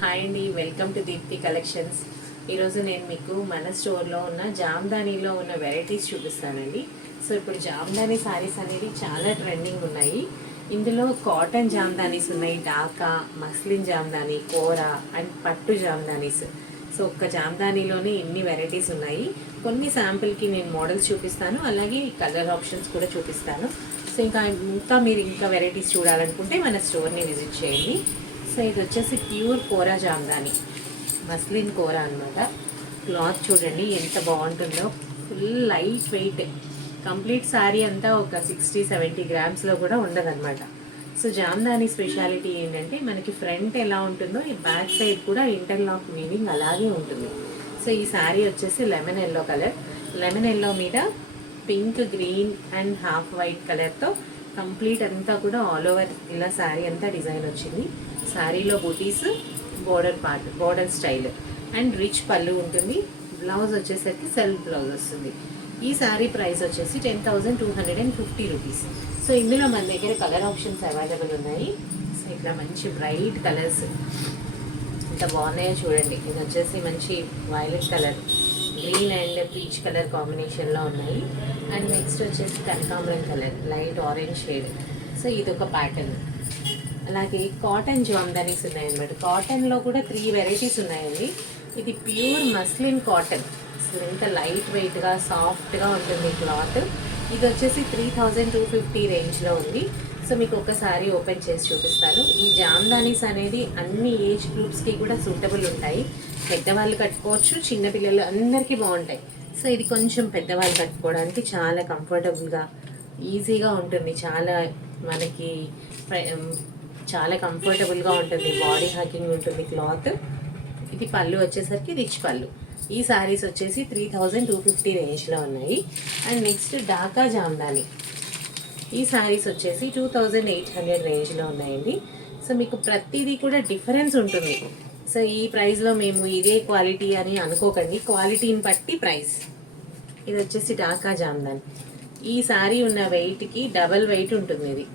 Hi అండి, welcome to Deepti collections. ఈరోజు నేను మీకు మన స్టోర్లో ఉన్న జామ్దానీలో ఉన్న వెరైటీస్ చూపిస్తానండి. సో ఇప్పుడు జామ్దానీ సారీస్ అనేది చాలా ట్రెండింగ్ ఉన్నాయి. ఇందులో కాటన్ జామ్దానీస్ ఉన్నాయి, Dhaka, muslin Jamdani, Kora and పట్టు జామ్దానీస్. సో ఒక్క జామ్దానీలోనే ఇన్ని వెరైటీస్ ఉన్నాయి. కొన్ని శాంపుల్కి నేను మోడల్స్ చూపిస్తాను, అలాగే కలర్ ఆప్షన్స్ కూడా చూపిస్తాను. సో ఇంకా మీరు వెరైటీస్ చూడాలనుకుంటే మన స్టోర్ని విజిట్ చేయండి. సో ఇది వచ్చేసి ప్యూర్ కోరా జామ్దాని, మస్లిన్ కోరా అనమాట. క్లాత్ చూడండి ఎంత బాగుంటుందో, full light weight. Complete sari అంతా ఒక 60-70 గ్రామ్స్లో కూడా ఉండదన్నమాట. సో జామ్దాని స్పెషాలిటీ ఏంటంటే మనకి ఫ్రంట్ ఎలా ఉంటుందో ఈ బ్యాక్ సైడ్ కూడా ఇంటర్లాక్ వీవింగ్ అలాగే ఉంటుంది. సో ఈ శారీ వచ్చేసి lemon yellow colour, lemon yellow మీద pink, green and half white కలర్తో కంప్లీట్ అంతా కూడా ఆల్ ఓవర్ ఇలా శారీ అంతా డిజైన్ వచ్చింది. శారీలో బూటీస్, బోర్డర్ స్టైల్ అండ్ రిచ్ పళ్ళు ఉంటుంది. బ్లౌజ్ వచ్చేసరికి సెల్ఫ్ బ్లౌజ్ వస్తుంది. ఈ శారీ ప్రైస్ వచ్చేసి 10,250 రూపీస్. సో ఇందులో మన దగ్గర కలర్ ఆప్షన్స్ అవైలబుల్ ఉన్నాయి. సో ఇట్లా మంచి బ్రైట్ కలర్స్ ఎంత బాగున్నాయో చూడండి. ఇది వచ్చేసి మంచి violet colour, green and peach colour కాంబినేషన్లో ఉన్నాయి. అండ్ నెక్స్ట్ వచ్చేసి కనకాంబరం colour, light orange shade. So ఇది ఒక ప్యాటర్న్. అలాగే కాటన్ జామ్దానీస్ ఉన్నాయన్నమాట. కాటన్లో కూడా 3 వెరైటీస్ ఉన్నాయండి. ఇది ప్యూర్ మస్లిన్ కాటన్. సో ఎంత లైట్ వెయిట్గా సాఫ్ట్గా ఉంటుంది క్లాత్. ఇది వచ్చేసి 3,250 రేంజ్లో ఉంది. సో మీకు ఒకసారి ఓపెన్ చేసి చూపిస్తాను. ఈ జామ్దానీస్ అనేది అన్ని ఏజ్ గ్రూప్స్కి కూడా సూటబుల్ ఉంటాయి. పెద్దవాళ్ళు కట్టుకోవచ్చు, చిన్నపిల్లలు అందరికీ బాగుంటాయి. సో ఇది కొంచెం పెద్దవాళ్ళు కట్టుకోవడానికి చాలా కంఫర్టబుల్గా, ఈజీగా ఉంటుంది. మనకి చాలా కంఫర్టబుల్గా ఉంటుంది, బాడీ హ్యాకింగ్ ఉంటుంది క్లాత్. ఇది పళ్ళు వచ్చేసరికి రిచ్ పళ్ళు. ఈ శారీస్ వచ్చేసి 3,250 రేంజ్లో ఉన్నాయి. అండ్ నెక్స్ట్ ఢాకా జామ్దాని, ఈ శారీస్ వచ్చేసి 2,800 రేంజ్లో ఉన్నాయండి. సో మీకు ప్రతిదీ కూడా డిఫరెన్స్ ఉంటుంది. సో ఈ ప్రైస్లో మేము ఇదే క్వాలిటీ అని అనుకోకండి, క్వాలిటీని బట్టి ప్రైస్. ఇది వచ్చేసి ఢాకా జామ్దాని. ఈ శారీ ఉన్న వెయిట్కి డబల్ వెయిట్ ఉంటుంది. ఇది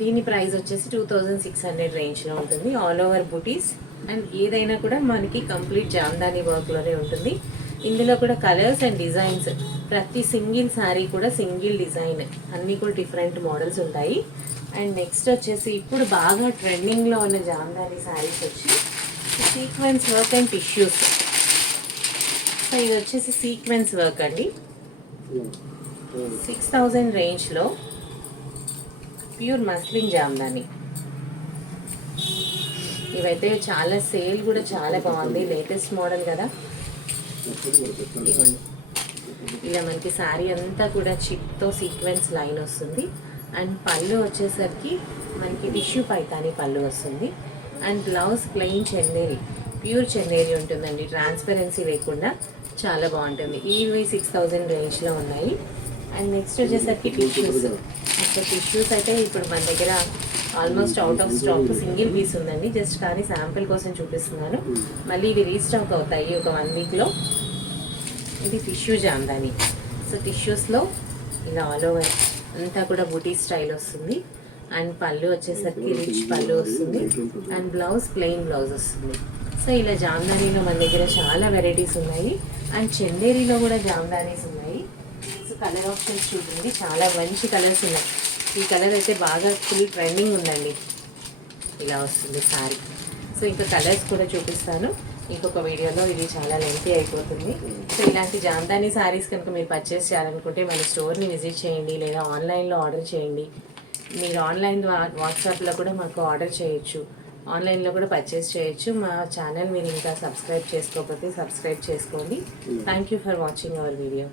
దీని ప్రైస్ వచ్చేసి 2,600 రేంజ్లో ఉంటుంది. ఆల్ ఓవర్ బూటీస్ అండ్ ఏదైనా కూడా మనకి కంప్లీట్ జామ్దానీ వర్క్లోనే ఉంటుంది. ఇందులో కూడా కలర్స్ అండ్ డిజైన్స్, ప్రతి సింగిల్ శారీ కూడా సింగిల్ డిజైన్, అన్నీ కూడా డిఫరెంట్ మోడల్స్ ఉంటాయి. అండ్ నెక్స్ట్ వచ్చేసి ఇప్పుడు బాగా ట్రెండింగ్లో ఉన్న జామ్దానీ శారీస్ వచ్చి sequence work and tissues. So ఇది వచ్చేసి సీక్వెన్స్ వర్క్ అండి. 6,000 రేంజ్లో ప్యూర్ మస్లిన్ జామ్దాని. ఇవైతే చాలా సేల్ కూడా చాలా బాగుంది, లేటెస్ట్ మోడల్ కదా. ఇవ్వండి, ఇలా మనకి శారీ అంతా కూడా చిప్తో సీక్వెన్స్ లైన్ వస్తుంది. అండ్ పళ్ళు వచ్చేసరికి మనకి టిష్యూ పైతాని పళ్ళు వస్తుంది. And blouse plain Chanderi, pure Chanderi ఉంటుందండి, ట్రాన్స్పరెన్సీ లేకుండా చాలా బాగుంటుంది. ఇవి 6,000 రేంజ్లో ఉన్నాయి. అండ్ నెక్స్ట్ వచ్చేసరికి టిష్యూస్. సో టిష్యూస్ అయితే ఇప్పుడు మన దగ్గర almost out of stock, single piece ఉందండి. జస్ట్ కానీ శాంపిల్ కోసం చూపిస్తున్నాను, మళ్ళీ ఇవి రీస్టాక్ అవుతాయి ఒక 1 వీక్లో. ఇది టిష్యూ జామ్దాని. సో టిష్యూస్లో ఇలా ఆల్ ఓవర్ అంతా కూడా బూటీ స్టైల్ వస్తుంది. అండ్ పళ్ళు వచ్చేసరికి రిచ్ పళ్ళు వస్తుంది. అండ్ బ్లౌజ్ ప్లెయిన్ బ్లౌజ్ వస్తుంది. సో ఇలా జామ్దానీలో మన దగ్గర చాలా వెరైటీస్ ఉన్నాయి. అండ్ చందేరీలో కూడా జామ్దానీస్ ఉన్నాయి. సో కలర్ ఆప్షన్స్ చూడండి, చాలా మంచి కలర్స్ ఉన్నాయి. ఈ కలర్ అయితే బాగా ఫుల్ ట్రెండింగ్ ఉందండి. ఇలా వస్తుంది శారీ. సో ఇంకా కలర్స్ కూడా చూపిస్తాను ఇంకొక వీడియోలో, ఇది చాలా లెంతీ అయిపోతుంది. సో ఇలాంటి జామ్దానీ శారీస్ కనుక మీరు పర్చేస్ చేయాలనుకుంటే మన స్టోర్ని విజిట్ చేయండి, లేదా ఆన్లైన్లో ఆర్డర్ చేయండి. మీరు ఆన్లైన్ వాట్సాప్లో కూడా మాకు ఆర్డర్ చేయొచ్చు, ఆన్లైన్లో కూడా పర్చేస్ చేయొచ్చు. మా ఛానల్ మీరు ఇంకా సబ్స్క్రైబ్ చేసుకోకపోతే సబ్స్క్రైబ్ చేసుకోండి. Thank you for watching our video.